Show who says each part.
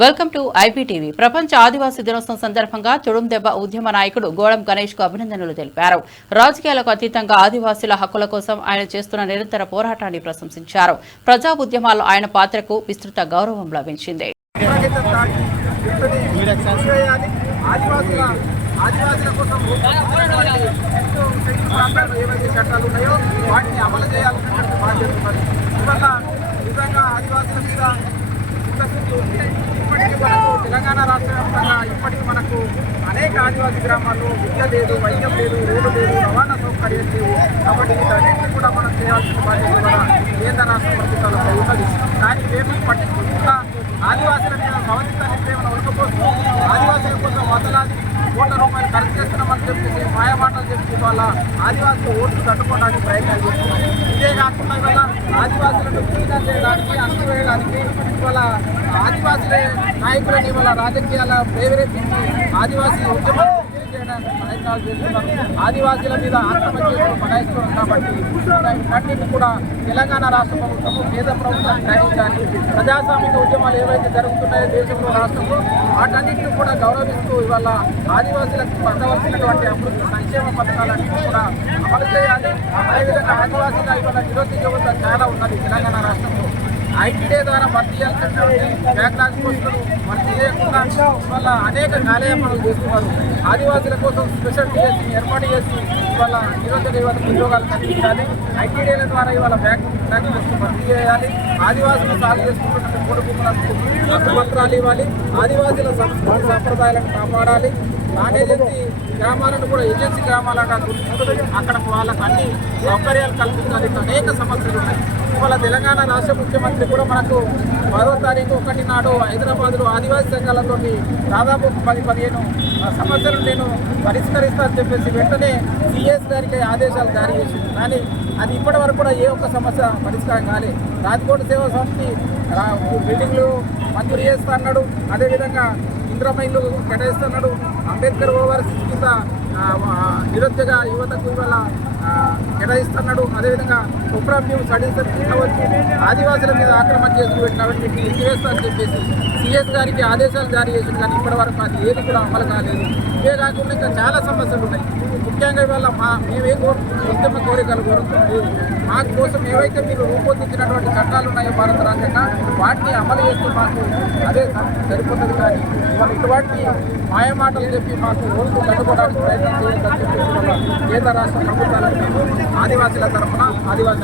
Speaker 1: Welcome to IPTV. ప్రపంచ ఆదివాసీ దినోత్సవం సందర్భంగా తుడుం దెబ్బ ఉద్యమ నాయకుడు గోడం గణేష్కు అభినందనలు తెలిపారు. రాజకీయాలకు అతీతంగా ఆదివాసీల హక్కుల కోసం ఆయన చేస్తున్న నిరంతర పోరాటాన్ని ప్రశంసించారు. ప్రజా ఉద్యమాల్లో ఆయన పాత్రకు విస్తృత గౌరవం లభించింది.
Speaker 2: నిజంగా ఆదివాసుల మీద చిత్తశుద్ధి ఉంటే ఇప్పటికీ మనకు తెలంగాణ రాష్ట్ర వ్యాప్తంగా ఇప్పటికీ మనకు అనేక ఆదివాసీ గ్రామాల్లో విద్య లేదు వైద్యం లేదు రోడ్డు లేదు రవాణా సౌకర్యం లేవు. కాబట్టి వీటన్నింటినీ కూడా మనం చేయాల్సిన బాధ్యత కూడా కేంద్ర రాష్ట్ర ప్రభుత్వాలపై ఉన్నది. కానీ మేము పట్టించుకుంటున్నా ఆదివాసీల మీద భవిష్యత్తు ప్రేమను ఉడకపోస్తూ ఆదివాసీల కోసం వందలాది కోట్ల రూపాయలు ఖర్చు చేస్తున్నామని చెప్పేసి మాయమాటలు చెప్పి వాళ్ళ ఆదివాసీ ఓట్లు తట్టుకోవడానికి ప్రయత్నాలు చేస్తున్నారు. ఇదే కాకుండా ఇవాళ ఆదివాసులను పీడా చేయడానికి అంతు వేయడానికి ఇవాళ ఆదివాసులే నాయకులని ఇవాళ రాజకీయాల ప్రేరేపించి ఆదివాసీ ఉద్యమం చేయడానికి ప్రయత్నాలు చేస్తున్నాం ఆదివాసీల మీద ఆత్మహత్యలు పడాయిస్తున్నాం కాబట్టి వీటన్నిటిని కూడా తెలంగాణ రాష్ట్ర ప్రభుత్వము కేంద్ర ప్రభుత్వం ఖండించాలి. ప్రజాస్వామిక ఉద్యమాలు ఏవైతే జరుగుతున్నాయో దేశంలో రాష్ట్రంలో వాటన్నిటిని కూడా గౌరవిస్తూ ఇవాళ ఆదివాసీలకు పొందవలసినటువంటి అభివృద్ధి సంక్షేమ పథకాలన్నీ కూడా అమలు చేయాలి. అదేవిధంగా ఆదివాసీల ఇవాళ నిరుద్యోగ చాలా ఉన్నది తెలంగాణ రాష్ట్రంలో. ఐటీడే ద్వారా భర్తీ చేయాల్సినటువంటి బ్యాక్లాగ్ పోస్టులు భర్తీ చేయకుండా ఇవాళ అనేక కార్యక్రమాలు చేస్తున్నారు. ఆదివాసుల కోసం స్పెషల్ చేసి ఏర్పాటు చేసి ఇవాళ నిరుద్యోగ యువతకు ఉద్యోగాలు కల్పించాలి. ఐటీడీల ద్వారా ఇవాళ బ్యాక్ బ్యాక్ భర్తీ చేయాలి. ఆదివాసులు సాగు చేసుకుంటున్న మూడు పత్రాలు ఇవ్వాలి. ఆదివాసుల సంస్కృతి సాంప్రదాయాలను కాపాడాలి. నాన్ ఏజెన్సీ గ్రామాలను కూడా ఏజెన్సీ గ్రామాలుగా గుర్తించి అక్కడ వాళ్ళకు అన్ని సౌకర్యాలు కల్పించడానికి అనేక సమస్యలు ఉన్నాయి. ఇవాళ తెలంగాణ రాష్ట్ర ముఖ్యమంత్రి కూడా మనకు పదో తారీఖు ఒకటి నాడు హైదరాబాద్లో ఆదివాసీ సంఘాలతో దాదాపు పది పదిహేను సమస్యలు నేను పరిష్కరిస్తానని చెప్పేసి వెంటనే సిఎస్ గారికి ఆదేశాలు జారీ చేసింది. కానీ అది ఇప్పటి వరకు కూడా ఏ ఒక్క సమస్య పరిష్కారం కాలేదు రాజకోట సేవా సంస్థ రా- బిల్డింగ్లు మంజూరు చేస్తా అన్నాడు. అదేవిధంగా ఇంద్రమైన్లు కేటాయిస్తున్నాడు. అంబేద్కర్ ఓవర్సీస్ కింద నిరుద్యోగ యువతకు ఇవాళ కేటాయిస్తున్నాడు. అదేవిధంగా ప్రోగ్రామ్ స్టడీస్ వచ్చి ఆదివాసుల మీద ఆక్రమణ చేసి పెట్టినటువంటి తీసివేస్తా అని చెప్పేసి సిఎస్ గారికి ఆదేశాలు జారీ చేసింది. కానీ ఇప్పటి వరకు అది ఏది కూడా అమలు కాలేదు. ఇవే కాకుండా ఇంకా చాలా సమస్యలు ఉన్నాయి. ముఖ్యంగా ఇవాళ మా మేమే కోరు ఉద్యమ కోరికలు కోరుతుంది మా కోసం ఏవైతే మీరు రూపొందించినటువంటి చట్టాలు ఉన్నాయో భారత రాజ్యాంగంగా వాటిని అమలు చేస్తే మాకు అదే సరిపోతుంది. కానీ ఇవాళ ఇటువంటి మాయమాటలు చెప్పి మాకు ఓట్లు కట్టుకోవడానికి ప్రయత్నం చేయాలని చెప్పేసి కేంద్ర రాష్ట్ర ప్రభుత్వాలు ఆదివాసీల తరఫున ఆదివాసీ